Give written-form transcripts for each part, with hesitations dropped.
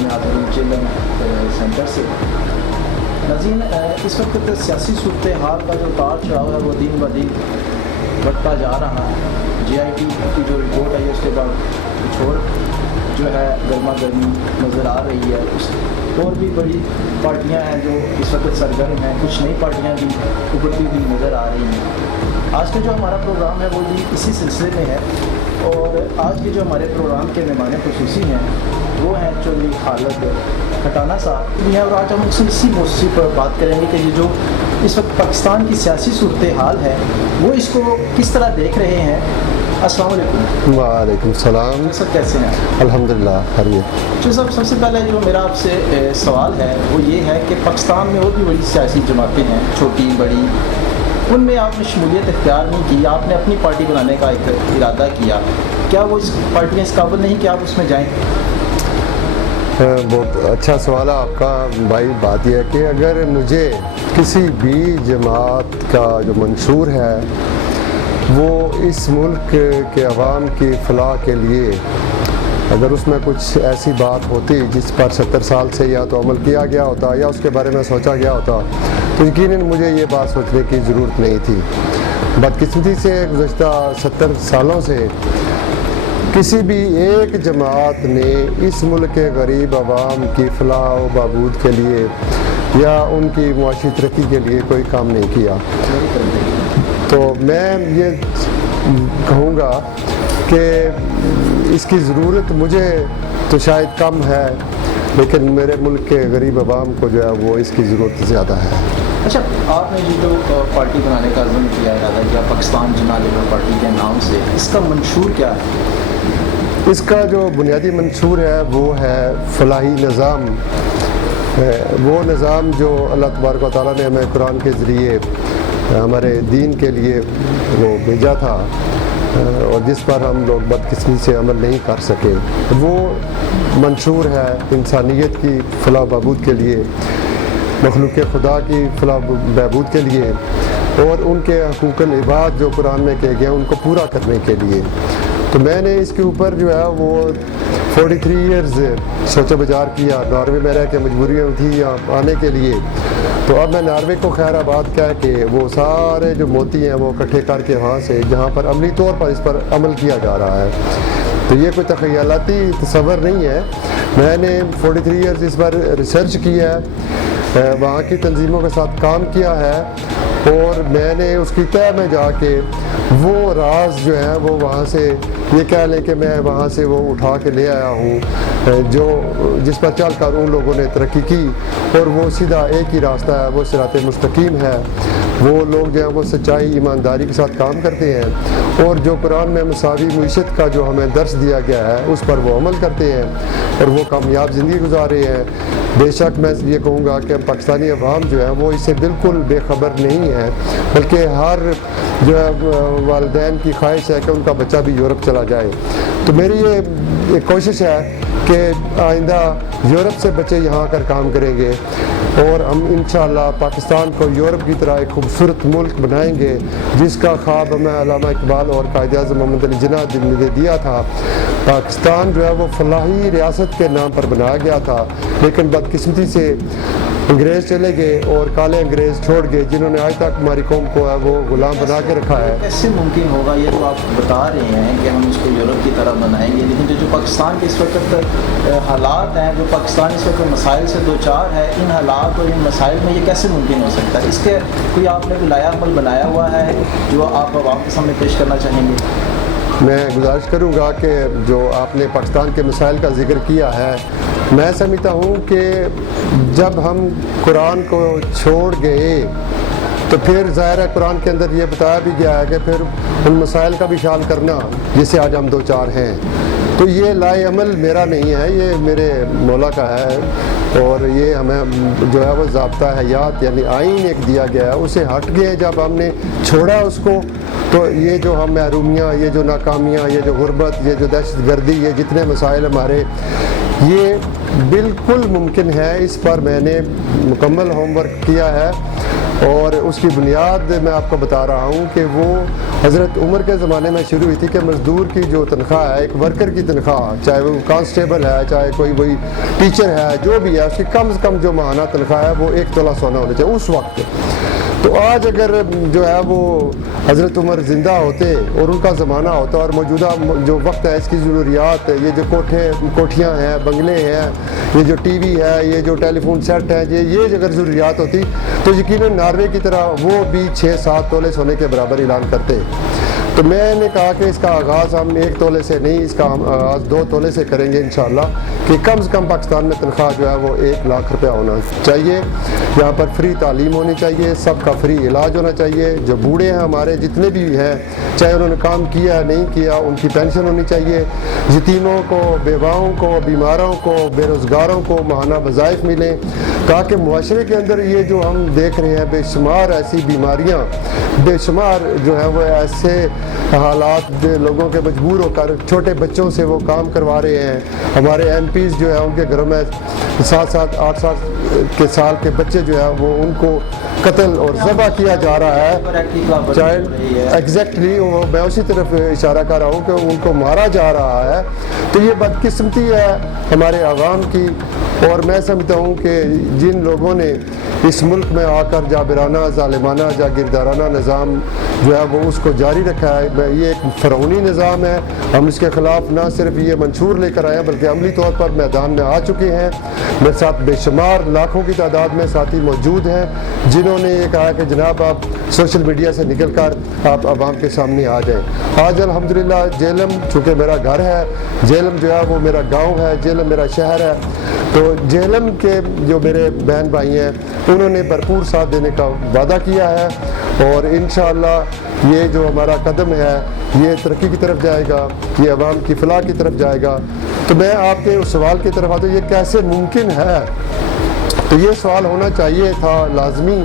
میں آتا ہوں چیلن سینٹر سے۔ ناظرین، اس وقت سیاسی صورتحال کا جو اتار چڑھاؤ ہے وہ دن بہ دن بڑھتا جا رہا ہے۔ جے آئی ٹی کی جو رپورٹ ہے اس کے بعد کچھ اور جو ہے گرما گرمی نظر آ رہی ہے۔ اور بھی بڑی پارٹیاں ہیں جو اس وقت سرگرم ہیں، کچھ نئی پارٹیاں بھی ابھرتی ہوئی نظر آ رہی ہیں۔ آج کا جو ہمارا پروگرام ہے وہ بھی اسی سلسلے میں ہے، اور آج کے جو ہمارے پروگرام کے مہمان خصوصی ہیں وہ ہیں چودھری خالد کھٹانہ صاحب ہیں، اور آج ہم اسی موضوع پر بات کریں گے کہ یہ جو اس وقت پاکستان کی سیاسی صورتحال ہے وہ اس کو کس طرح دیکھ رہے ہیں۔ السلام علیکم۔ وعلیکم السلام۔ سر کیسے ہیں؟ الحمدللہ خیریت۔ جو سب سے پہلے جو میرا آپ سے سوال ہے وہ یہ ہے کہ پاکستان میں اور بھی بڑی سیاسی جماعتیں ہیں، چھوٹی بڑی، ان میں آپ نے شمولیت اختیار نہیں کی، آپ نے اپنی پارٹی بنانے کا ایک ارادہ کیا، کیا وہ پارٹیاں اس قابل نہیں کہ آپ اس میں جائیں؟ بہت اچھا سوال ہے آپ کا بھائی۔ بات یہ ہے کہ اگر مجھے کسی بھی جماعت کا جو منشور ہے وہ اس ملک کے عوام کی فلاح کے لیے، اگر اس میں کچھ ایسی بات ہوتی جس پر 70 سال سے یا تو عمل کیا گیا ہوتا یا اس کے بارے میں سوچا گیا ہوتا تو یقیناً مجھے یہ بات سوچنے کی ضرورت نہیں تھی۔ بدقسمتی سے گزشتہ 70 سالوں سے کسی بھی ایک جماعت نے اس ملک کے غریب عوام کی فلاح و بہبود کے لیے یا ان کی معاشی ترقی کے لیے کوئی کام نہیں کیا۔ تو میں یہ کہوں گا کہ اس کی ضرورت مجھے تو شاید کم ہے، لیکن میرے ملک کے غریب عوام کو جو ہے وہ اس کی ضرورت زیادہ ہے۔ اچھا، آپ نے یہ جو پارٹی بنانے کا عزم کیا، ارادہ کیا پاکستان جناح لیبر پارٹی کے نام سے، اس کا منشور کیا ہے؟ اس کا جو بنیادی منشور ہے وہ ہے فلاحی نظام، وہ نظام جو اللہ تبارک و تعالیٰ نے ہمیں قرآن کے ذریعے ہمارے دین کے لیے وہ بھیجا تھا، اور جس پر ہم لوگ بدقسمتی سے عمل نہیں کر سکے۔ وہ منشور ہے انسانیت کی فلاح و بہبود کے لیے، مخلوق خدا کی فلاح و بہبود کے لیے، اور ان کے حقوق العباد جو قرآن میں کہے گئے ان کو پورا کرنے کے لیے۔ تو میں نے اس کے اوپر جو ہے وہ 43 ایئرز سوچ و بچار کیا، ناروے میں رہ کے مجبوریاں تھیں یہاں آنے کے لیے۔ تو اب میں ناروے کو خیر آباد کہہ کے وہ سارے جو موتی ہیں وہ اکٹھے کر کے وہاں سے جہاں پر عملی طور پر اس پر عمل کیا جا رہا ہے، تو یہ کوئی تخیلاتی تصور نہیں ہے۔ میں نے 43 ایئرز اس پر ریسرچ کیا ہے، وہاں کی تنظیموں کے ساتھ کام کیا ہے، اور میں نے اس کی تہہ میں جا کے وہ راز جو ہیں وہ وہاں سے یہ کہہ لیں کہ میں وہاں سے وہ اٹھا کے لے آیا ہوں، جو جس پر چل کر ان لوگوں نے ترقی کی، اور وہ سیدھا ایک ہی راستہ ہے، وہ صراط مستقیم ہے۔ وہ لوگ جو ہیں وہ سچائی ایمانداری کے ساتھ کام کرتے ہیں، اور جو قرآن میں مساوی معیشت کا جو ہمیں درس دیا گیا ہے اس پر وہ عمل کرتے ہیں، اور وہ کامیاب زندگی گزار رہے ہیں۔ بے شک میں یہ کہوں گا کہ پاکستانی عوام جو ہے وہ اس سے بالکل بے خبر نہیں ہے، بلکہ ہر جو ہے والدین کی خواہش ہے کہ ان کا بچہ بھی یورپ چلا جائے۔ تو میری یہ کوشش ہے کہ آئندہ یورپ سے بچے یہاں کر کام کریں گے، اور ہم انشاءاللہ پاکستان کو یورپ کی طرح ایک خوبصورت ملک بنائیں گے، جس کا خواب ہمیں علامہ اقبال اور قائد اعظم محمد علی جناح نے دیا تھا۔ پاکستان جو ہے وہ فلاحی ریاست کے نام پر بنایا گیا تھا، لیکن بدقسمتی سے انگریز چلے گئے اور کالے انگریز چھوڑ گئے، جنہوں نے آج تک ہماری قوم کو ہے وہ غلام بنا کے رکھا ہے۔ کیسے ممکن ہوگا؟ یہ تو آپ بتا رہے ہیں کہ ہم اس کو یورپ کی طرح بنائیں گے، لیکن جو پاکستان کے اس وقت حالات ہیں، جو پاکستان اس وقت مسائل سے دوچار ہے، ان حالات اور ان مسائل میں یہ کیسے ممکن ہو سکتا ہے؟ اس کے کوئی آپ نے لائحہ عمل بنایا ہوا ہے جو آپ عوام کے سامنے پیش کرنا چاہیں گے؟ میں گزارش کروں گا کہ جو آپ نے پاکستان کے مسائل کا ذکر کیا ہے، میں سمجھتا ہوں کہ جب ہم قرآن کو چھوڑ گئے تو پھر ظاہر ہے قرآن کے اندر یہ بتایا بھی گیا ہے کہ پھر ان مسائل کا بھی خیال کرنا جس سے آج ہم دو چار ہیں۔ تو یہ لائے عمل میرا نہیں ہے، یہ میرے مولا کا ہے، اور یہ ہمیں جو ہے وہ ضابطہ حیات یعنی آئین ایک دیا گیا ہے، اسے ہٹ گئے جب ہم نے چھوڑا اس کو، تو یہ جو ہم محرومیاں، یہ جو ناکامیاں، یہ جو غربت، یہ جو دہشت گردی، یہ جتنے مسائل ہمارے، یہ بالکل ممکن ہے۔ اس پر میں نے مکمل ہوم ورک کیا ہے، اور اس کی بنیاد میں آپ کو بتا رہا ہوں کہ وہ حضرت عمر کے زمانے میں شروع ہوئی تھی کہ مزدور کی جو تنخواہ ہے، ایک ورکر کی تنخواہ، چاہے وہ کانسٹیبل ہے، چاہے کوئی ٹیچر ہے، جو بھی ہے، اس کی کم سے کم جو ماہانہ تنخواہ ہے وہ 1 تولہ سونا ہونا چاہیے اس وقت۔ تو آج اگر جو ہے وہ حضرت عمر زندہ ہوتے اور ان کا زمانہ ہوتا اور موجودہ جو وقت ہے اس کی ضروریات، یہ جو کوٹھیاں ہیں، بنگلے ہیں، یہ جو ٹی وی ہے، یہ جو ٹیلی فون سیٹ ہیں، یہ اگر ضروریات ہوتی تو یقیناً ناروے کی طرح وہ بھی 6-7 تولے سونے کے برابر اعلان کرتے۔ تو میں نے کہا کہ اس کا آغاز ہم 1 تولے سے نہیں، اس کا ہم آغاز 2 تولے سے کریں گے انشاءاللہ، کہ کم سے کم پاکستان میں تنخواہ جو ہے وہ 1 لاکھ روپیہ ہونا چاہیے۔ یہاں پر فری تعلیم ہونی چاہیے، سب کا فری علاج ہونا چاہیے، جو بوڑھے ہیں ہمارے جتنے بھی ہیں، چاہے انہوں نے کام کیا ہے نہیں کیا، ان کی پینشن ہونی چاہیے، یتیموں کو، بیواؤں کو، بیماروں کو، بے روزگاروں کو ماہانہ وظائف ملیں، تاکہ معاشرے کے اندر یہ جو ہم دیکھ رہے ہیں بے شمار ایسی بیماریاں، بے شمار جو ہے وہ ایسے حالات لوگوں کے مجبور ہو کر چھوٹے بچوں سے وہ کام کروا رہے ہیں۔ ہمارے ایم پیز جو ہے ان کے گھروں میں 7-7 8 سال کے بچے جو ہے وہ ان کو قتل اور ذبح کیا جا رہا ہے، چاہے ایگزیکٹلی میں اسی طرف اشارہ کر رہا ہوں کہ ان کو مارا جا رہا ہے۔ تو یہ بدقسمتی ہے ہمارے عوام کی، اور میں سمجھتا ہوں کہ جن لوگوں نے اس ملک میں آ کر جابرانہ، ظالمانہ، جاگیردارانہ نظام جو ہے وہ اس کو جاری رکھا ہے، یہ ایک فرعونی نظام ہے، ہم اس کے خلاف نہ صرف یہ منشور لے کر آئے ہیں بلکہ عملی طور پر میدان میں آ چکے ہیں۔ میرے ساتھ بے شمار لاکھوں کی تعداد میں ساتھی موجود ہیں جنہوں نے یہ کہا کہ جناب آپ سوشل میڈیا سے نکل کر آپ عوام کے سامنے آ جائیں۔ آج الحمدللہ جہلم چونکہ میرا گھر ہے، جہلم جو ہے وہ میرا گاؤں ہے، جہلم میرا شہر ہے، تو جہلم کے جو میرے بہن بھائی ہیں انہوں نے بھرپور ساتھ دینے کا وعدہ کیا ہے، اور انشاءاللہ یہ جو ہمارا قدم ہے یہ ترقی کی طرف جائے گا، یہ عوام کی فلاح کی طرف جائے گا۔ تو میں آپ کے اس سوال کی طرف آتا ہوں، یہ کیسے ممکن ہے؟ تو یہ سوال ہونا چاہیے تھا لازمی۔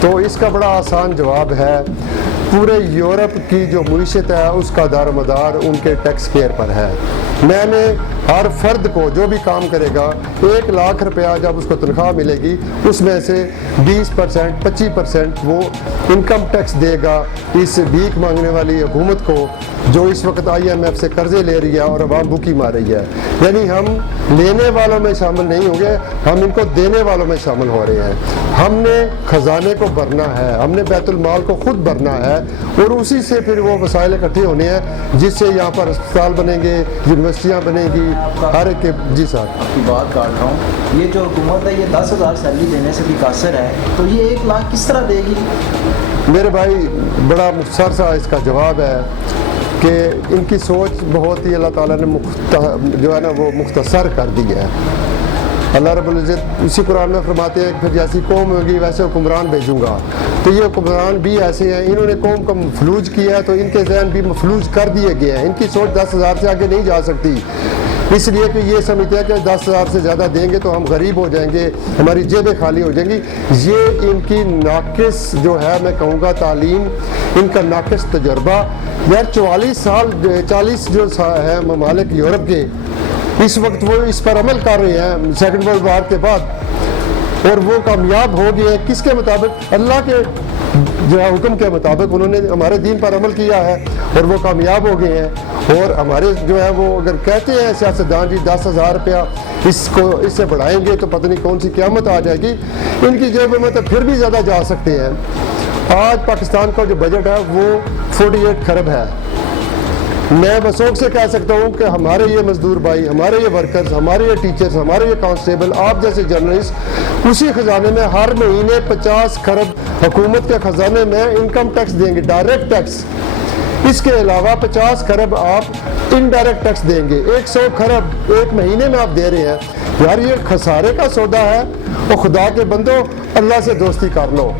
تو اس کا بڑا آسان جواب ہے، پورے یورپ کی جو معیشت ہے اس کا دار و مدار ان کے ٹیکس پیئر پر ہے۔ میں نے ہر فرد کو جو بھی کام کرے گا 1 لاکھ روپیہ جب اس کو تنخواہ ملے گی اس میں سے 20% 25% وہ انکم ٹیکس دے گا اس بھیک مانگنے والی حکومت کو جو اس وقت IMF سے قرضے لے رہی ہے اور عوام بھوکی مار رہی ہے۔ یعنی ہم لینے والوں میں شامل نہیں ہوں گے، ہم ان کو دینے والوں میں شامل ہو رہے ہیں۔ ہم نے خزانے کو بھرنا ہے، ہم نے بیت المال کو خود بھرنا ہے، اور اسی سے پھر وہ وسائل اکٹھے ہونے ہیں جس سے یہاں پر اسپتال بنیں گے، یونیورسٹیاں بنیں گی، ہر ایک کے۔ جی صاحب آپ کی بات کاٹ رہا ہوں، یہ جو حکومت ہے یہ 10,000 سیلری دینے سے بھی قاصر ہے، تو یہ 1 لاکھ کس طرح دے گی؟ میرے بھائی بڑا مختصر سا اس کا جواب ہے کہ ان کی سوچ بہت ہی اللہ تعالیٰ نے جو ہے نا وہ مختصر کر دی ہے۔ اللہ رب العزت اسی قرآن میں فرماتے ہیں کہ پھر جیسی قوم ہوگی ویسے حکمران بھیجوں گا۔ تو یہ حکمران بھی ایسے ہیں، انہوں نے قوم کو مفلوج کیا ہے تو ان کے ذہن بھی مفلوج کر دیے گئے ہیں۔ ان کی سوچ 10,000 سے آگے نہیں جا سکتی، اس لیے کہ یہ سمجھتے ہیں کہ 10,000 سے زیادہ دیں گے تو ہم غریب ہو جائیں گے، ہماری جیبیں خالی ہو جائیں گی۔ یہ ان کی ناقص جو ہے میں کہوں گا تعلیم، ان کا ناقص تجربہ۔ یار 40 جو ہے ممالک یورپ کے اس وقت وہ اس پر عمل کر رہے ہیں سیکنڈ ورلڈ وار کے بعد، اور وہ کامیاب ہو گئے ہیں کس کے مطابق؟ اللہ کے جو ہے حکم کے مطابق انہوں نے ہمارے دین پر عمل کیا ہے اور وہ کامیاب ہو گئے ہیں۔ اور ہمارے جو ہے وہ اگر کہتے ہیں سیاستدان جی 10,000 روپیہ اس سے بڑھائیں گے تو پتہ نہیں کون سی قیامت آ جائے گی، ان کی جیب میں تو پھر بھی زیادہ جا سکتے ہیں۔ آج پاکستان کا جو بجٹ ہے وہ 48 کھرب ہے۔ میں بسوک سے کہہ سکتا ہوں کہ ہمارے یہ مزدور بھائی، ہمارے یہ ورکرز، ہمارے یہ ٹیچرز، ہمارے یہ کانسٹیبل، آپ جیسے جرنلسٹ اسی خزانے میں ہر مہینے 50 کھرب حکومت کے خزانے میں انکم ٹیکس دیں گے، ڈائریکٹ ٹیکس۔ اس کے علاوہ 50 کھرب آپ انڈائریکٹ ٹیکس دیں گے، 100 کھرب ایک مہینے میں آپ دے رہے ہیں۔ یار یہ خسارے کا سودا ہے، اور خدا کے بندو اللہ سے دوستی کر لو،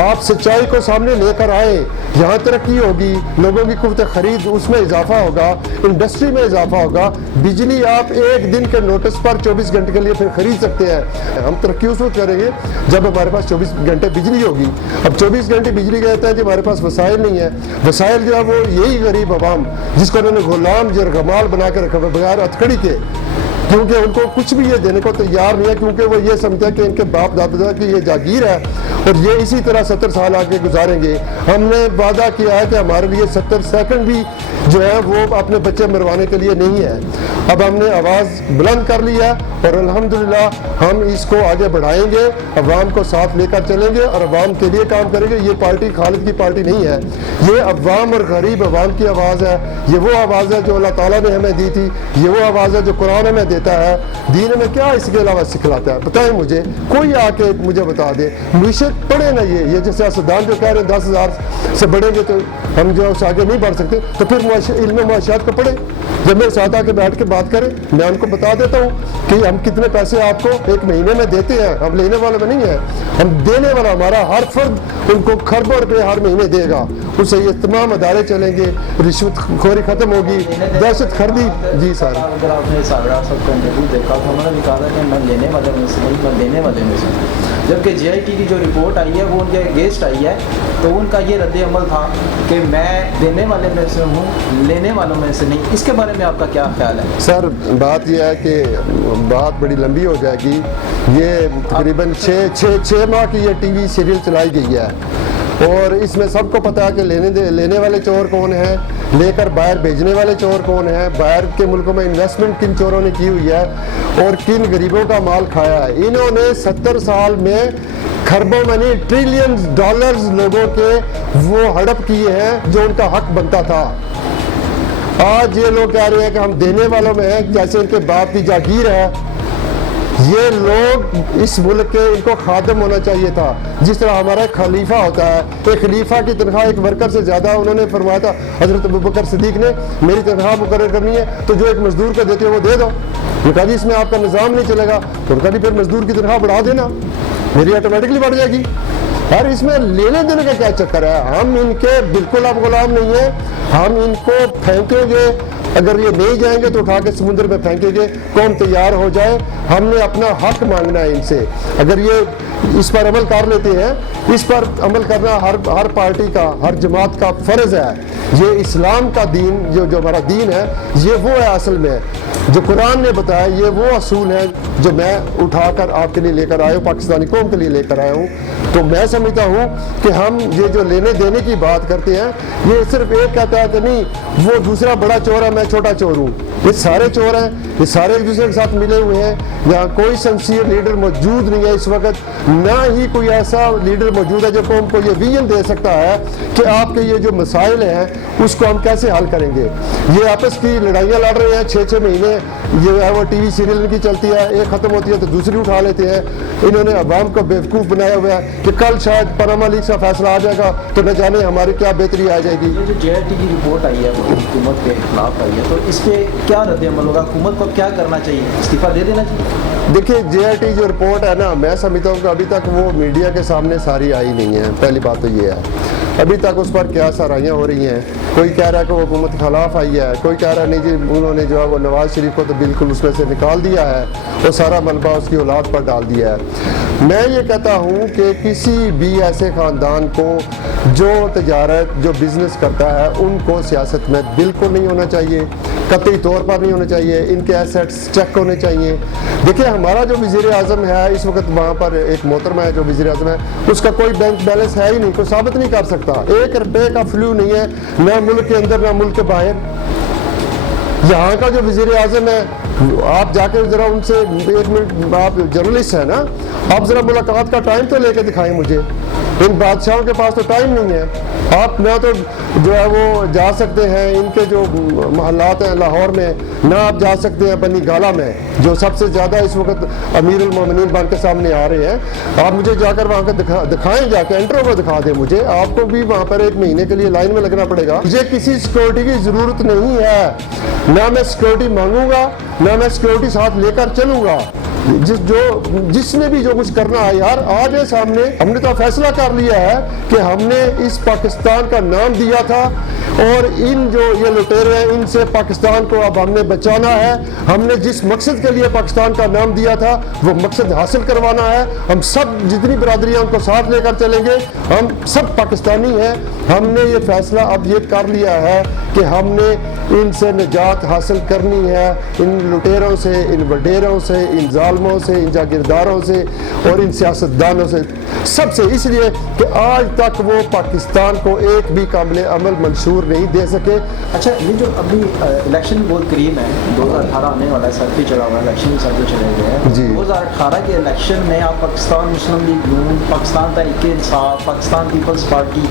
آپ سچائی کو سامنے لے کر آئیں, یہاں ترقی ہوگی, لوگوں کی قوت خرید اس میں اضافہ ہوگا, انڈسٹری میں اضافہ ہوگا. بجلی آپ ایک دن کے نوٹس پر 24 گھنٹے کے لیے پھر خرید سکتے ہیں. ہم ترقی اس وقت کریں گے جب ہمارے پاس 24 گھنٹے بجلی ہوگی. اب 24 گھنٹے بجلی کہتے ہیں کہ ہمارے پاس وسائل نہیں ہے. وسائل جو ہے وہ یہی غریب عوام جس کو انہوں نے غلام جرگمال بنا کے رکھا بغیر ہتھکڑی کے, کیونکہ ان کو کچھ بھی یہ دینے کو تیار نہیں ہے, کیونکہ وہ یہ سمجھتے ہیں کہ ان کے باپ دادا کی یہ جاگیر ہے اور یہ اسی طرح 70 سال آگے گزاریں گے. ہم نے وعدہ کیا ہے کہ ہمارے لیے 70 سیکنڈ بھی جو ہے وہ اپنے بچے مروانے کے لیے نہیں ہے. اب ہم نے آواز بلند کر لی ہے اور الحمدللہ ہم اس کو آگے بڑھائیں گے, عوام کو ساتھ لے کر چلیں گے اور عوام کے لیے کام کریں گے. یہ پارٹی خالد کی پارٹی نہیں ہے, یہ عوام اور غریب عوام کی آواز ہے. یہ وہ آواز ہے جو اللہ تعالیٰ نے ہمیں دی تھی, یہ وہ آواز ہے جو قرآن ہمیں دیتا ہے. دین میں کیا اس کے علاوہ سکھلاتا ہے بتائیں مجھے, کوئی آ کے مجھے بتا دے. معیشت پڑھے نا, یہ جو سیاستدان جو کہہ رہے ہیں 10,000 سے بڑھیں گے تو ہم جو اس آگے نہیں بڑھ سکتے, تو پھر علم معاشیات کو پڑھے. جب میرے ساتھ آ کے بیٹھ کے بات کریں, میں ان کو بتا دیتا ہوں کہ ہم کتنے پیسے آپ کو ایک مہینے میں دیتے ہیں. ہم لینے والے میں نہیں ہیں, ہم دینے والا, ہمارا ہر فرد ان کو خربوں روپے ہر مہینے دے گا. اس سے یہ تمام ادارے چلیں گے, رشوت خوری ختم ہوگی, دہشت گردی. جی سر, اگر آپ نے سابرا صاحب کا انٹرویو دیکھا تو انہوں نے کہا تھا کہ میں لینے والے میں سے نہیں, میں دینے والے میں سے. جبکہ جے آئی ٹی کی جو رپورٹ آئی ہے وہ ان کے اگینسٹ آئی ہے, تو ان کا یہ رد عمل تھا کہ میں دینے والے میں سے ہوں, لینے والوں میں سے نہیں. اس کے بارے میں آپ کا کیا خیال ہے؟ سر بات یہ ہے کہ بات بڑی لمبی ہو جائے گی. یہ تقریباً 6 ماہ کی یہ ٹی وی سیریل چلائی گئی ہے اور اس میں سب کو پتا ہے کہ لینے والے چور کون ہیں, لے کر باہر بھیجنے والے چور کون ہیں, باہر کے ملکوں میں انویسٹمنٹ کن چوروں نے کی ہوئی ہے اور کن غریبوں کا مال کھایا ہے. انہوں نے 70 سال میں کھربوں میں نہیں ٹریلینز ڈالرز لوگوں کے وہ ہڑپ کیے ہیں جو ان کا حق بنتا تھا. آج یہ لوگ کہہ رہے ہیں کہ ہم دینے والوں میں ہیں, جیسے ان کے باپ کی جاگیر ہے. یہ لوگ اس ملک کے ان کو خادم ہونا چاہیے تھا, جس طرح ہمارا ایک خلیفہ ہوتا ہے. ایک خلیفہ کی تنخواہ ایک ورکر سے زیادہ انہوں نے فرمایا تھا حضرت ابوبکر صدیق نے, میری تنخواہ مقرر کرنی ہے تو جو ایک مزدور کو دیتے ہو وہ دے دو. یہ کہا جی اس میں آپ کا نظام نہیں چلے گا, تو کہا جی پھر مزدور کی تنخواہ بڑھا دینا, میری آٹومیٹکلی بڑھ جائے گی. اور اس میں لینے دینے کا کیا چکر ہے؟ ہم ان کے بالکل اب غلام نہیں ہیں, ہم ان کو پھینکیں گے. اگر یہ نہیں جائیں گے تو اٹھا کے سمندر میں پھینکیں گے. قوم تیار ہو جائے, ہم نے اپنا حق مانگنا ہے ان سے. اگر یہ اس پر عمل کر لیتے ہیں, اس پر عمل کرنا ہر پارٹی کا, ہر جماعت کا فرض ہے. یہ اسلام کا دین جو ہمارا دین ہے, یہ وہ ہے اصل میں جو قرآن نے بتایا. یہ وہ اصول ہے جو میں اٹھا کر آپ کے لیے لے کر آیا ہوں, پاکستانی قوم کے لیے لے کر آیا ہوں. تو میں سمجھتا ہوں کہ ہم یہ جو لینے دینے کی بات کرتے ہیں, یہ صرف ایک کہتا ہے کہ نہیں وہ دوسرا بڑا چور ہے, میں چھوٹا چور ہوں. یہ سارے چور ہیں, یہ سارے ایک دوسرے کے ساتھ ملے ہوئے ہیں. یہاں کوئی سنسیئر لیڈر موجود نہیں ہے اس وقت, نہ ہی کوئی ایسا لیڈر موجود ہے جو قوم کو یہ ویژن دے سکتا ہے کہ آپ کے یہ جو مسائل ہیں اس کو ہم کیسے حل کریں گے. یہ آپس کی لڑائیاں لڑ رہے ہیں 6 مہینے. یہ ہے وہ ٹی وی سیریل ان کی چلتی ہے, ایک ختم ہوتی ہے تو دوسری اٹھا لیتے ہیں. انہوں نے عوام کو بیوقوف بنایا ہوا ہے کہ کل شاید پاناما لیکس کا فیصلہ آ جائے گا تو نہ جانے ہماری کیا بہتری آ جائے گی. یہ جو جے آئی ٹی کی رپورٹ آئی ہے وہ حکومت کے خلاف آئی ہے, تو اس پہ کیا رد عمل ہوگا؟ حکومت کو کیا کرنا چاہیے, استعفیٰ دے دینا چاہیے؟ دیکھیے جے آئی ٹی جو رپورٹ ہے نا, میں سمجھتا ہوں کہ ابھی تک وہ میڈیا کے سامنے ساری آئی نہیں ہے. پہلی بات تو یہ ہے, ابھی تک اس پر کیا سرائیاں ہو رہی ہیں. کوئی کہہ رہا ہے کہ وہ حکومت کے خلاف آئی ہے, کوئی کہہ رہا ہے نہیں جی انہوں نے جو ہے وہ نواز شریف کو تو بالکل اس میں سے نکال دیا ہے, وہ سارا ملبہ اس کی اولاد پر ڈال دیا ہے. میں یہ کہتا ہوں کہ کسی بھی ایسے خاندان کو جو تجارت جو بزنس کرتا ہے ان کو سیاست میں بالکل نہیں ہونا چاہیے, قطعی طور پر نہیں ہونا چاہیے. ان کے ایسٹس چیک ہونے چاہیے. دیکھیں ہمارا جو وزیر اعظم ہے اس وقت وہاں پر ایک محترمہ ہے جو وزیر اعظم ہے, اس کا کوئی بینک بیلنس ہے ہی نہیں, کوئی ثابت نہیں کر سکتا. 1 روپے کا فلو نہیں ہے, نہ ملک کے اندر نہ ملک کے باہر. یہاں کا جو وزیر اعظم ہے آپ جا کے ذرا ان سے 1 منٹ, آپ جرنلسٹ ہیں نا, آپ ذرا ملاقات کا ٹائم تو لے کے دکھائیں مجھے. ان بادشاہوں کے پاس تو ٹائم نہیں ہے. آپ نہ تو جو ہے وہ جا سکتے ہیں ان کے جو محلات ہیں لاہور میں, نہ آپ جا سکتے ہیں بنی گالا میں جو سب سے زیادہ اس وقت امیر المومنین بن کے سامنے آ رہے ہیں. آپ مجھے جا کر وہاں کے دکھائیں, جا کے انٹرو کو دکھا دیں مجھے. آپ کو بھی وہاں پر 1 مہینے کے لیے لائن میں لگنا پڑے گا. مجھے کسی سیکورٹی کی ضرورت نہیں ہے, نہ میں سیکورٹی مانگوں گا, نہ میں سیکورٹی ساتھ لے کر چلوں گا. جس نے بھی جو کچھ کرنا ہے یار آج ہے سامنے. ہم نے تو فیصلہ کر لیا ہے کہ ہم نے اس پاکستان کا نام دیا تھا اور ان جو یہ لٹیرے ہیں ان سے پاکستان کو اب ہم نے بچانا ہے. ہم نے جس مقصد کے لیے پاکستان کا نام دیا تھا وہ مقصد حاصل کروانا ہے. ہم سب جتنی برادریاں ان کو ساتھ لے کر چلیں گے. ہم سب پاکستانی ہیں. ہم نے یہ فیصلہ اب یہ کر لیا ہے کہ ہم نے ان سے نجات حاصل کرنی ہے, ان لٹیروں سے, ان وڈیروں سے, ان ظالموں سے, ان جاگیرداروں سے اور ان سیاستدانوں سے, سب سے. اس لیے کہ آج تک وہ پاکستان کو ایک بھی قابل عمل منشور نہیں دے سکے. اچھا یہ جو ابھی الیکشن بہت قریب ہے, 2018 آنے والا ہے, سر پہ چڑھا ہوا ہے, الیکشن سر پہ چلے گئے ہیں. جی 2018 کے الیکشن میں آپ پاکستان مسلم لیگ نون, پاکستان تحریک انصاف, پاکستان پیپلز پارٹی,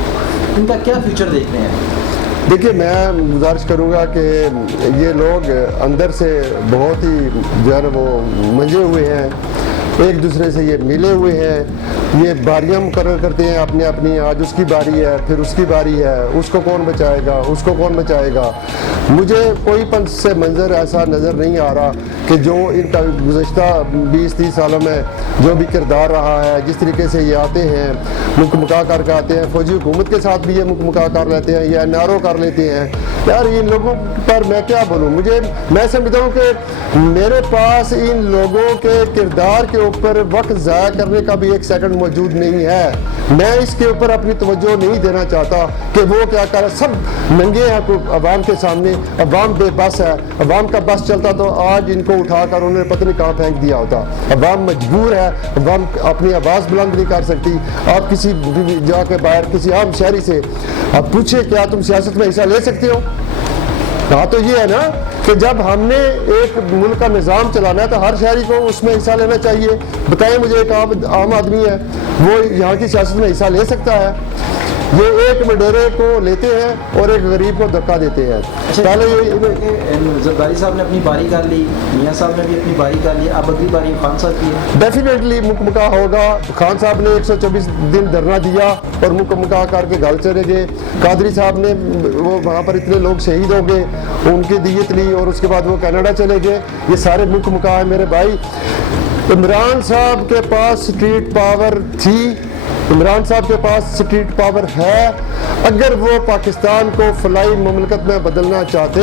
ان کا کیا فیوچر دیکھ رہے ہیں؟ دیکھیے میں گزارش کروں گا کہ یہ لوگ اندر سے بہت ہی جو ہے نا وہ منجے ہوئے ہیں, ایک دوسرے سے یہ ملے ہوئے ہیں. یہ باریاں مقرر کرتے ہیں اپنی اپنی, آج اس کی باری ہے, پھر اس کی باری ہے, اس کو کون بچائے گا, اس کو کون بچائے گا. مجھے کوئی پنچ سے منظر ایسا نظر نہیں آ رہا کہ جو ان کا گزشتہ 20-30 سالوں میں جو بھی کردار رہا ہے, جس طریقے سے یہ آتے ہیں مک مکا کر کے آتے ہیں, فوجی حکومت کے ساتھ بھی یہ مک مکا کر لیتے ہیں یا نعروں کر لیتے ہیں. یار ان لوگوں پر میں کیا بولوں, میں سمجھتا ہوں کہ میرے پاس ان لوگوں کے کردار کے اوپر وقت ضائع کرنے کا بھی ایک سیکنڈ موجود نہیں ہے. میں اس کے اوپر اپنی توجہ نہیں دینا چاہتا کہ وہ کیا کر رہے. سب ننگے ہیں عوام کے سامنے, عوام بے بس ہے. عوام کا بس چلتا تو آج ان کو اٹھا کر انہوں نے پتہ نہیں کہاں پھینک دیا ہوتا. عوام مجبور ہے, عوام اپنی آواز بلند نہیں کر سکتی. آپ کسی جا کے باہر کسی عام شہری سے آپ پوچھیں کیا تم سیاست میں حصہ لے سکتے ہو؟ کہا تو یہ ہے نا کہ جب ہم نے ایک ملک کا نظام چلانا ہے تو ہر شہری کو اس میں حصہ لینا چاہیے. بتائیں مجھے ایک عام آدمی ہے وہ یہاں کی سیاست میں حصہ لے سکتا ہے؟ یہ ایک وڈیرے کو لیتے ہیں اور ایک غریب کو دھکا دیتے ہیں. پہلے زرداری صاحب نے اپنی باری کر لی, میاں صاحب نے بھی اپنی باری کر لی, اب اگلی باری خان صاحب کی ہے. ڈیفینیٹلی مکمکا ہوگا. خان صاحب نے 124 دن دھرنا دیا اور مکمکا کر کے گھر چلے گئے. قادری صاحب نے وہ وہاں پر اتنے لوگ شہید ہو گئے, ان کی دیت لی اور اس کے بعد وہ کینیڈا چلے گئے. یہ سارے مکمکا ہے میرے بھائی. عمران صاحب کے پاس اسٹریٹ پاور تھی, عمران صاحب کے پاس اسٹریٹ پاور ہے. اگر وہ پاکستان کو فلاحی مملکت میں بدلنا چاہتے,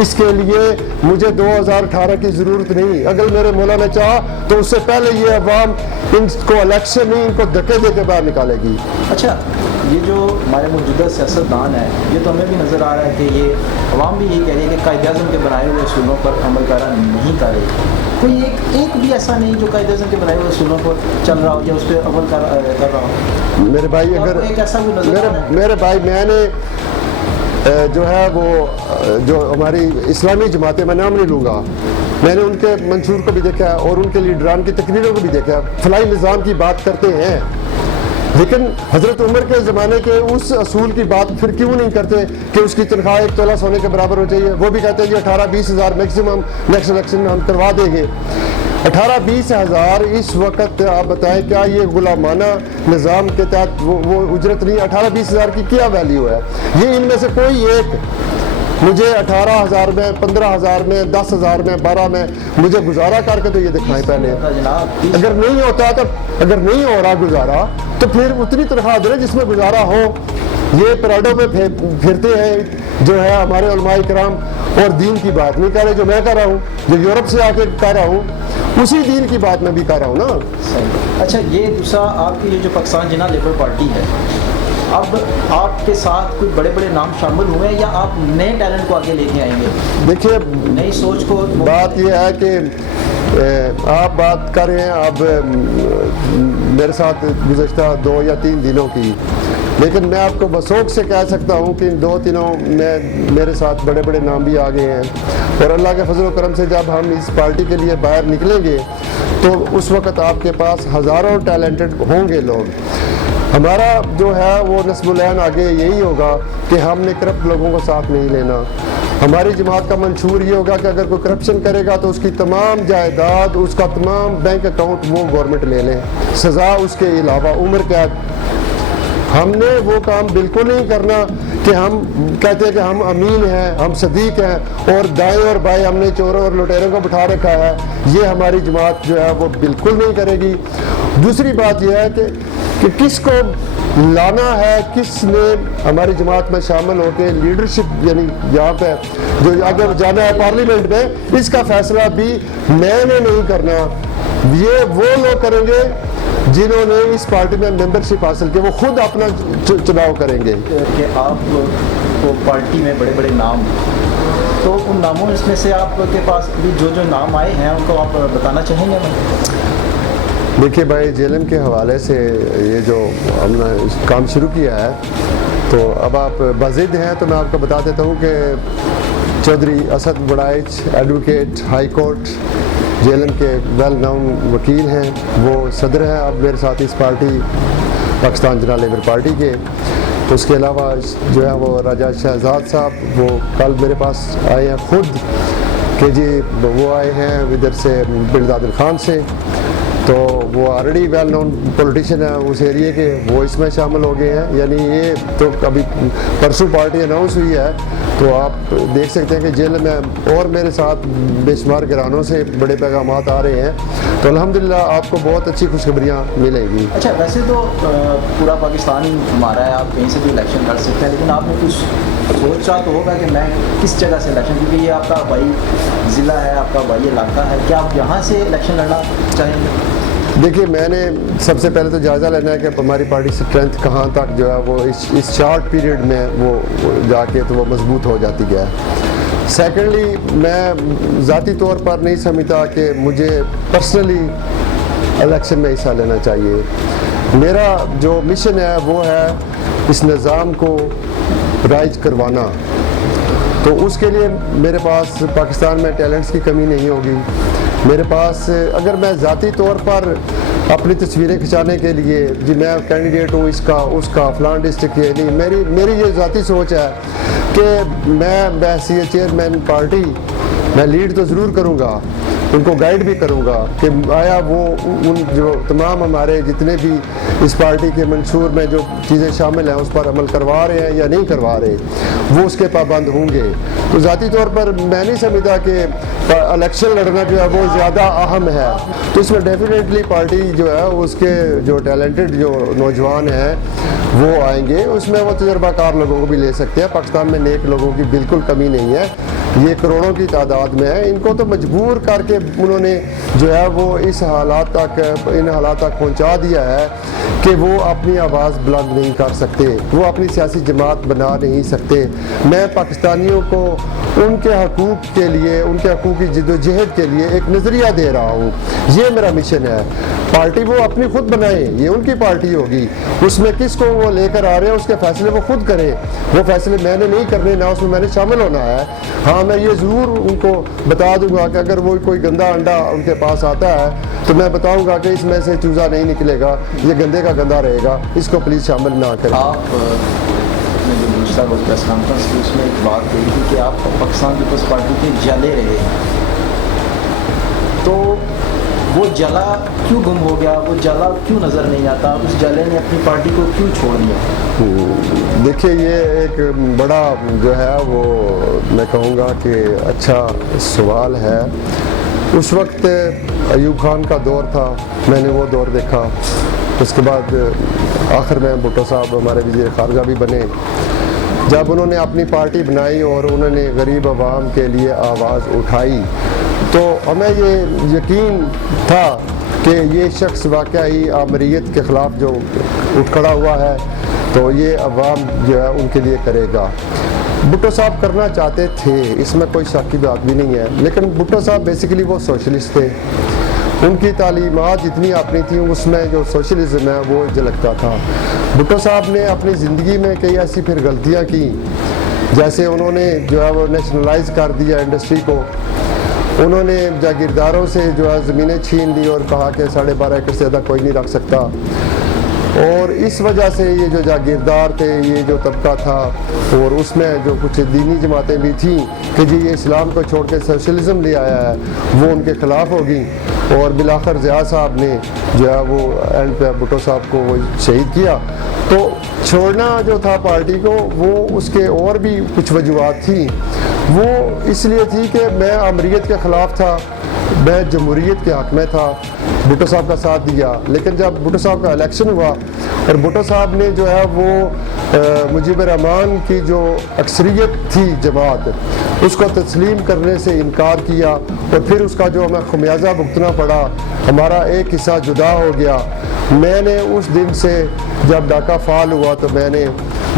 اس کے لیے مجھے 2018 کی ضرورت نہیں. اگر میرے مولا نے چاہا تو اس سے پہلے یہ عوام ان کو الیکشن نہیں, ان کو دھکے دے کے باہر نکالے گی. اچھا یہ جو ہمارے موجودہ سیاستدان ہیں, یہ تو ہمیں بھی نظر آ رہا ہے کہ یہ عوام بھی یہی کہہ رہی ہے کہ قائد اعظم کے بنائے ہوئے اصولوں پر عمل پیرا نہیں کر رہی. کوئی ایک بھی ایسا نہیں جو قائد اعظم کے بنائے ہوئے اصولوں پر چل رہا ہو یا اس پہ عمل کر رہا ہو. میرے بھائی اگر میرے بھائی میں نے جو ہے وہ جو ہماری اسلامی جماعتیں, میں نام نہیں لوں گا, میں نے ان کے منشور کو بھی دیکھا ہے اور ان کے لیڈران کی تقریروں کو بھی دیکھا ہے. فلاحی نظام کی بات کرتے ہیں لیکن حضرت عمر کے زمانے کے اس اصول کی بات پھر کیوں نہیں کرتے کہ اس کی تنخواہ 1 تولہ سونے کے برابر ہو چاہیے. وہ بھی کہتے ہیں جی 18-20 ہزار میکسیمم نیکسٹ الیکشن میں ہم کروا دیں گے. 18-20 ہزار اس وقت آپ بتائیں کیا یہ غلامانہ نظام کے تحت وہ اجرت نہیں؟ 18-20 ہزار کی کیا ویلیو ہے؟ یہ ان میں سے کوئی ایک مجھے 18,000 میں, 15,000 میں, 10,000 میں, 12 میں مجھے گزارا کر کے تو یہ دکھائیں پہلے. اگر نہیں ہوتا تو اگر نہیں ہو رہا گزارا تو پھر اتنی تنخواہ دے جس میں گزارا ہو. یہ پراڈو پہ پھرتے ہیں جو ہے ہمارے علماء کرام, اور دین کی بات نہیں کر رہے جو میں کر رہا ہوں, جو یورپ سے آ کے کر رہا ہوں, اسی دین کی بات میں بھی کر رہا ہوں نا. اچھا یہ دوسرا آپ کی جو پاکستان جناح لیبر پارٹی ہے, اب آپ کے ساتھ کوئی بڑے بڑے نام شامل ہوئے ہیں یا آپ نئے ٹیلنٹ کو آگے لے کے آئیں گے؟ دیکھیے نئی سوچ کو, بات یہ ہے کہ آپ بات کر رہے ہیں اب میرے ساتھ گزشتہ 2 یا 3 دنوں کی, لیکن میں آپ کو بسوک سے کہہ سکتا ہوں کہ ان 2 دنوں میں میرے ساتھ بڑے بڑے نام بھی آ گئے ہیں. اور اللہ کے فضل و کرم سے جب ہم اس پارٹی کے لیے باہر نکلیں گے تو اس وقت آپ کے پاس ہزاروں ٹیلنٹڈ ہوں گے لوگ. ہمارا جو ہے وہ نصب العین آگے یہی ہوگا کہ ہم نے کرپٹ لوگوں کو ساتھ نہیں لینا. ہماری جماعت کا منشور یہ ہوگا کہ اگر کوئی کرپشن کرے گا تو اس کی تمام جائیداد, اس کا تمام بینک اکاؤنٹ وہ گورنمنٹ لے لیں, سزا اس کے علاوہ عمر قید. ہم نے وہ کام بالکل نہیں کرنا کہ ہم کہتے ہیں کہ ہم امین ہیں، ہم صدیق ہیں، اور دائیں اور بائیں ہم نے چوروں اور لٹیروں کو بٹھا رکھا ہے، یہ ہماری جماعت جو ہے وہ بالکل نہیں کرے گی۔ دوسری بات یہ ہے کہ کس کو لانا ہے، کس نے ہماری جماعت میں شامل ہو کے لیڈرشپ یعنی یہاں پہ جو اگر جانا ہے پارلیمنٹ میں، اس کا فیصلہ بھی میں نے نہیں کرنا، یہ وہ لوگ کریں گے جنہوں نے اس پارٹی میں ممبرشپ حاصل کی، وہ خود اپنا چناؤ کریں گے۔ کہ آپ کو پارٹی میں بڑے بڑے نام، تو ان ناموں میں سے آپ کے پاس بھی جو نام آئے ہیں ان کو آپ بتانا چاہیں گے؟ دیکھیے بھائی، جیلم کے حوالے سے یہ جو ہم نے کام شروع کیا ہے، تو اب آپ بضد ہیں تو میں آپ کو بتا دیتا ہوں کہ Chaudhry Asad Baraich advocate high court Jhelum کے ویل ناؤن وکیل ہیں، وہ صدر ہیں اب میرے ساتھ اس party Pakistan general labour party کے۔ تو اس کے علاوہ جو ہے وہ راجہ شہزاد صاحب، وہ کل میرے پاس آئے ہیں خود کہ جی وہ آئے ہیں ادھر سے بلداد خان سے، تو وہ آلریڈی ویل نون پولیٹیشین ہیں اس ایریے کے، وہ اس میں شامل ہو گئے ہیں۔ یعنی یہ تو ابھی پرسوں پارٹی اناؤنس ہوئی ہے، تو آپ دیکھ سکتے ہیں کہ جیل میں اور میرے ساتھ بے شمار گھرانوں سے بڑے پیغامات آ رہے ہیں، تو الحمدللہ آپ کو بہت اچھی خوشخبریاں ملیں گی۔ اچھا، ویسے تو پورا پاکستان ہی ہمارا ہے، آپ کہیں سے بھی الیکشن لڑ سکتے ہیں، لیکن آپ نے کچھ سوچا تو ہوگا کہ میں کس جگہ سے الیکشن، کیونکہ یہ آپ کا بھائی ضلع ہے، آپ کا بھائی علاقہ ہے، کیا آپ یہاں سے الیکشن لڑنا چاہیں گے؟ دیکھیے، میں نے سب سے پہلے تو جائزہ لینا ہے کہ ہماری پارٹی اسٹرینتھ کہاں تک جو ہے وہ اس شارٹ پیریڈ میں وہ جا کے تو وہ مضبوط ہو جاتی ہے۔ سیکنڈلی، میں ذاتی طور پر نہیں سمجھتا کہ مجھے پرسنلی الیکشن میں حصہ لینا چاہیے۔ میرا جو مشن ہے وہ ہے اس نظام کو رائج کروانا، تو اس کے لیے میرے پاس پاکستان میں ٹیلنٹس کی کمی نہیں ہوگی۔ میرے پاس اگر میں ذاتی طور پر اپنی تصویریں کھنچانے کے لیے جی میں کینڈیڈیٹ ہوں اس کا فلان ڈسٹرکٹ، یہ نہیں، میری یہ ذاتی سوچ ہے کہ میں بحیثیت چیئرمین پارٹی میں لیڈ تو ضرور کروں گا، ان کو گائیڈ بھی کروں گا کہ آیا وہ ان جو تمام ہمارے جتنے بھی اس پارٹی کے منشور میں جو چیزیں شامل ہیں اس پر عمل کروا رہے ہیں یا نہیں کروا رہے، وہ اس کے پابند ہوں گے۔ تو ذاتی طور پر میں نہیں سمجھتا کہ الیکشن لڑنا جو ہے وہ زیادہ اہم ہے، تو اس میں ڈیفینیٹلی پارٹی جو ہے اس کے جو ٹیلنٹڈ جو نوجوان ہیں وہ آئیں گے، اس میں وہ تجربہ کار لوگوں کو بھی لے سکتے ہیں۔ پاکستان میں نیک لوگوں کی بالکل کمی نہیں ہے، یہ کروڑوں کی تعداد میں ہے، ان کو تو مجبور کر کے انہوں نے جو ہے وہ ان حالات تک پہنچا دیا ہے کہ وہ اپنی آواز بلند نہیں کر سکتے، وہ اپنی سیاسی جماعت بنا نہیں سکتے۔ میں پاکستانیوں کو ان کے حقوق کے لیے، ان کے حقوق کی جد و جہد کے لیے ایک نظریہ دے رہا ہوں، یہ میرا مشن ہے۔ پارٹی وہ اپنی خود بنائیں، یہ ان کی پارٹی ہوگی، اس میں کس کو وہ لے کر آ رہے ہیں اس کے فیصلے وہ خود کریں، وہ فیصلے میں نے نہیں کرنے، نہ اس میں نے شامل ہونا ہے۔ ہاں، میں یہ ضرور ان کو بتا دوں گا کہ اگر وہ کوئی گندا انڈا ان کے پاس آتا ہے تو میں بتاؤں گا کہ اس میں سے چوزا نہیں نکلے گا، یہ گندے کا گندا رہے گا، اس کو پلیز شامل نہ کریں۔ آپ نے جو دوسرا پریس کانفرنس کی اس میں ایک بات کہی تھی کہ آپ پاکستان پیپلز پارٹی کے جلے رہے ہیں، تو وہ جلا کیوں گم ہو گیا، وہ جلا کیوں نظر نہیں آتا، اس جلے نے اپنی پارٹی کو کیوں چھوڑ دیا؟ دیکھیے، یہ ایک بڑا جو ہے وہ میں کہوں گا کہ اچھا سوال ہے۔ اس وقت ایوب خان کا دور تھا، میں نے وہ دور دیکھا، اس کے بعد آخر میں بھٹو صاحب ہمارے وزیر خارجہ بھی بنے، جب انہوں نے اپنی پارٹی بنائی اور انہوں نے غریب عوام کے لیے آواز اٹھائی، تو ہمیں یہ یقین تھا کہ یہ شخص واقعی آمریت کے خلاف جو اٹھ کھڑا ہوا ہے تو یہ عوام جو ہے ان کے لیے کرے گا۔ بھٹو صاحب کرنا چاہتے تھے، اس میں کوئی شک کی بات بھی نہیں ہے، لیکن بھٹو صاحب بیسیکلی وہ سوشلسٹ تھے، ان کی تعلیمات جتنی اپنی تھیں اس میں جو سوشلزم ہے وہ جھلکتا تھا۔ بھٹو صاحب نے اپنی زندگی میں کئی ایسی پھر غلطیاں کی، جیسے انہوں نے جو ہے وہ نیشنلائز کر دیا انڈسٹری کو، انہوں نے جاگیرداروں سے جو ہے زمینیں چھین لی اور کہا کہ 12.5 ایکڑ سے زیادہ کوئی نہیں رکھ سکتا، اور اس وجہ سے یہ جو جاگیردار تھے، یہ جو طبقہ تھا، اور اس میں جو کچھ دینی جماعتیں بھی تھیں کہ جی یہ اسلام کو چھوڑ کے سوشلزم لے آیا ہے، وہ ان کے خلاف ہوگی، اور بالآخر ضیاء صاحب نے جو ہے وہ اینڈ پہ بھٹو صاحب کو وہ شہید کیا۔ تو چھوڑنا جو تھا پارٹی کو وہ اس کے اور بھی کچھ وجوہات تھیں. وہ اس لیے تھی کہ میں آمریت کے خلاف تھا, میں جمہوریت کے حق میں تھا, بھٹو صاحب کا ساتھ دیا. لیکن جب بھٹو صاحب کا الیکشن ہوا اور بھٹو صاحب نے جو ہے وہ مجیب الرحمان کی جو اکثریت تھی جماعت اس کو تسلیم کرنے سے انکار کیا اور پھر اس کا جو ہمیں خمیازہ بھگتنا پڑا, ہمارا ایک حصہ جدا ہو گیا. میں نے اس دن سے جب ڈاکہ فعال ہوا تو میں نے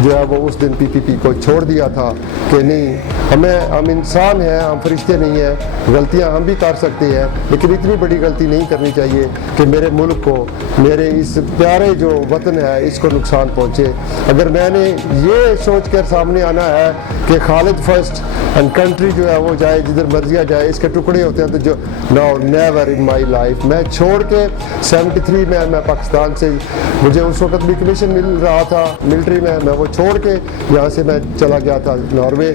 جو ہے وہ اس دن پی پی پی کو چھوڑ دیا تھا کہ نہیں, ہم انسان ہیں, ہم فرشتے نہیں ہیں, غلطیاں ہم بھی کر سکتے ہیں لیکن اتنی بڑی غلطی نہیں کرنی چاہیے کہ میرے ملک کو, میرے اس پیارے جو وطن ہے اس کو نقصان پہنچے. اگر میں نے یہ سوچ کر سامنے آنا ہے کہ خالد فرسٹ اینڈ کنٹری جو ہے وہ جائے جدھر مرضی جائے, اس کے ٹکڑے ہوتے ہیں, تو جو نو نیور ان مائی لائف. میں چھوڑ کے 73 میں پاکستان سے, مجھے اس وقت بھی کمیشن مل رہا تھا ملٹری میں, میں وہ چھوڑ کے یہاں سے میں چلا گیا تھا ناروے,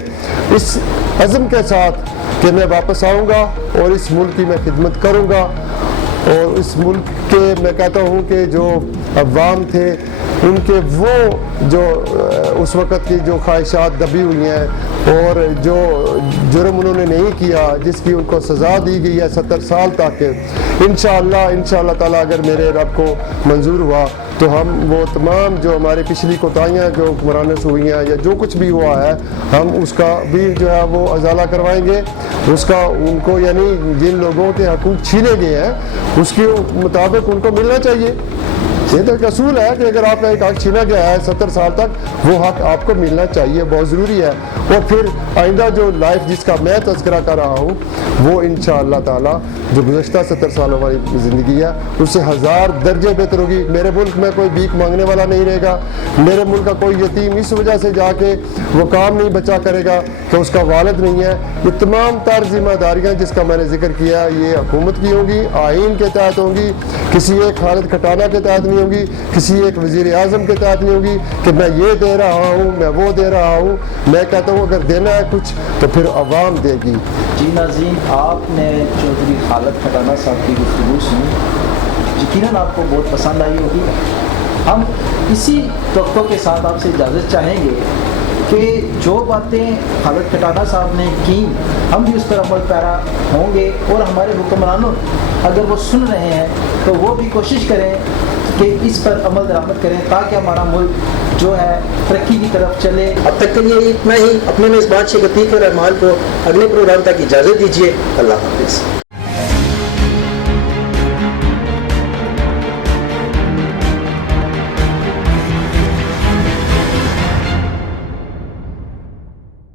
اس عزم کے ساتھ کہ میں واپس آؤں گا اور اس ملک کی میں خدمت کروں گا. اور اس ملک کے میں کہتا ہوں کہ جو عوام تھے ان کے وہ جو اس وقت کی جو خواہشات دبی ہوئی ہیں اور جو جرم انہوں نے نہیں کیا جس کی ان کو سزا دی گئی ہے 70 سال تک, انشاءاللہ تعالیٰ اگر میرے رب کو منظور ہوا تو ہم وہ تمام جو ہمارے پچھلی کوتاہیاں جو حکمرانوں سے ہوئی ہیں یا جو کچھ بھی ہوا ہے ہم اس کا بھی جو ہے وہ ازالہ کروائیں گے. اس کا ان کو یعنی جن لوگوں کے حقوق چھینے گئے ہیں اس کے مطابق ان کو ملنا چاہیے. یہ تو ایک اصول ہے کہ اگر آپ کا ایک حق چھینا گیا ہے 70 سال تک وہ حق آپ کو ملنا چاہیے, بہت ضروری ہے. اور پھر آئندہ جو لائف جس کا میں تذکرہ کر رہا ہوں وہ انشاءاللہ تعالیٰ جو گزشتہ 70 سالوں والی زندگی ہے اس سے 1000 درجے بہتر ہوگی. میرے ملک میں کوئی بھیک مانگنے والا نہیں رہے گا, میرے ملک کا کوئی یتیم اس وجہ سے جا کے وہ کام نہیں بچا کرے گا کہ اس کا والد نہیں ہے. یہ تمام تر ذمہ داریاں جس کا میں نے ذکر کیا یہ حکومت کی ہوں گی, آئین کے تحت ہوں گی, کسی ایک خالد کھٹانہ کے تحت نہیں ہوگی, کسی ایک وزیر اعظم کے تحت نہیں ہوگی کہ میں یہ دے رہا ہوں میں وہ دے رہا ہوں. میں کہتا ہوں اگر دینا ہے کچھ تو پھر عوام دے گی. جی ناظرین, آپ نے چودھری خالد کھٹانہ صاحب کی گفتگو سنی, یقیناً آپ کو بہت پسند آئی ہوگی. ہم اسی توقع کے ساتھ آپ سے اجازت چاہیں گے کہ جو باتیں خالد کھٹانہ صاحب نے کی ہم بھی اس پر عمل پیرا ہوں گے, اور ہمارے حکمرانوں اگر وہ سن رہے ہیں تو وہ بھی کوشش کریں کہ اس پر عمل درآمد کریں تاکہ ہمارا ملک جو ہے ترقی کی طرف چلے. اب تک کے لیے اتنا ہی. اپنے میں اس بات سے عتیق اور اعمال کو اگلے پروگرام تک اجازت دیجیے. اللہ حافظ.